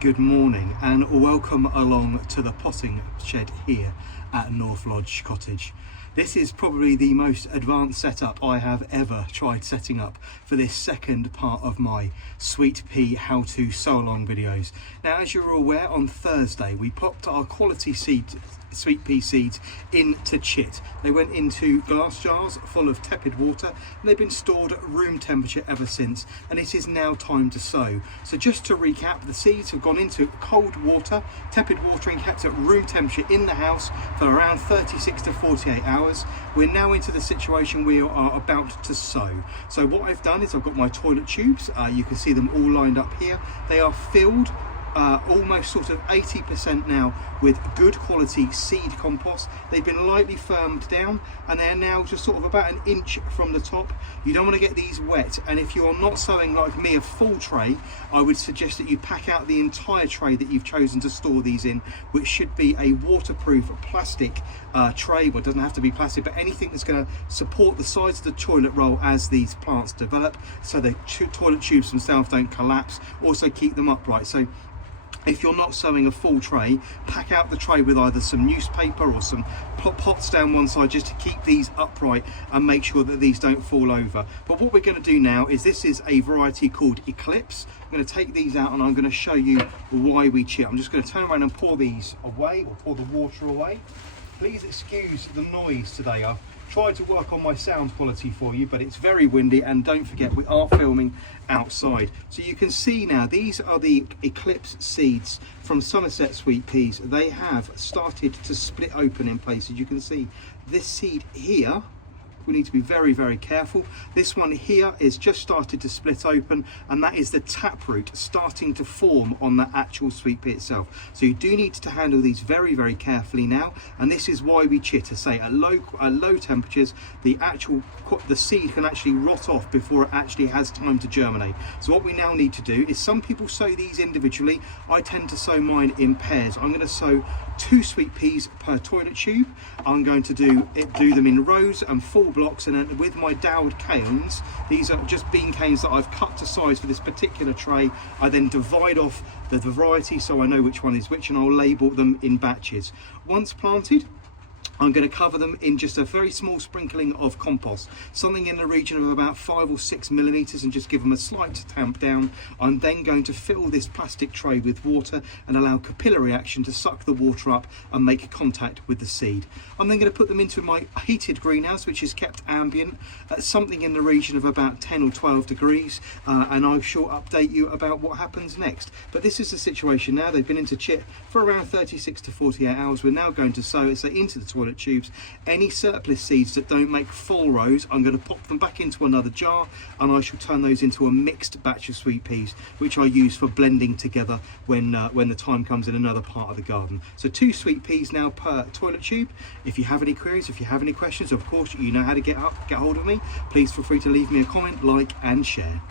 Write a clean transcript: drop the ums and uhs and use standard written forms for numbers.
Good morning and welcome along to the potting shed here at North Lodge Cottage. This is probably the most advanced setup I have ever tried setting up for this second part of my sweet pea how to sow along videos. Now, as you're aware, on Thursday we popped our quality sweet pea seeds into chit. They went into glass jars full of tepid water and they've been stored at room temperature ever since, and it is now time to sow. So just to recap, the seeds have gone into cold water, tepid water, and kept at room temperature in the house for around 36 to 48 hours. We're now into the situation we are about to sow. So what I've done is I've got my toilet tubes. You can see them all lined up here. They are filled almost sort of 80% now with good quality seed compost. They've been lightly firmed down and they're now just sort of about an inch from the top. You don't want to get these wet, and if you're not sowing like me a full tray, I would suggest that you pack out the entire tray that you've chosen to store these in, which should be a waterproof plastic tray. Well, it doesn't have to be plastic, but anything that's going to support the size of the toilet roll as these plants develop, so the toilet tubes themselves don't collapse, also keep them upright. So if you're not sowing a full tray, pack out the tray with either some newspaper or some pots down one side just to keep these upright and make sure that these don't fall over. But what we're going to do now is, this is a variety called Eclipse. I'm going to take these out and I'm going to show you why we chit. I'm just going to turn around and pour these away, or pour the water away. Please excuse the noise today. I've tried to work on my sound quality for you, but it's very windy, and don't forget we are filming outside. So you can see now, these are the Eclipse seeds from Somerset sweet peas. They have started to split open in places. You can see this seed here, we need to be very, very careful. This one here is just started to split open, and that is the taproot starting to form on that actual sweet pea itself. So you do need to handle these very, very carefully now, and this is why we chit. To say at low temperatures, the seed can actually rot off before it actually has time to germinate. So what we now need to do is, some people sow these individually. I tend to sow mine in pairs. I'm going to sow 2 sweet peas per toilet tube. I'm going to do them in rows and full blocks, and then with my dowed canes, these are just bean canes that I've cut to size for this particular tray, I then divide off the variety so I know which one is which, and I'll label them in batches. Once planted, I'm going to cover them in just a very small sprinkling of compost, something in the region of about 5 or 6 millimeters, and just give them a slight tamp down. I'm then going to fill this plastic tray with water and allow capillary action to suck the water up and make contact with the seed. I'm then going to put them into my heated greenhouse, which is kept ambient at something in the region of about 10 or 12 degrees, and I shall update you about what happens next. But this is the situation now. They've been into chit for around 36 to 48 hours. We're now going to sow it into the toilet tubes. Any surplus seeds that don't make full rows, I'm going to pop them back into another jar, and I shall turn those into a mixed batch of sweet peas, which I use for blending together when the time comes in another part of the garden. So 2 sweet peas now per toilet tube. If you have any queries, if you have any questions, of course you know how to get hold of me. Please feel free to leave me a comment, like and share.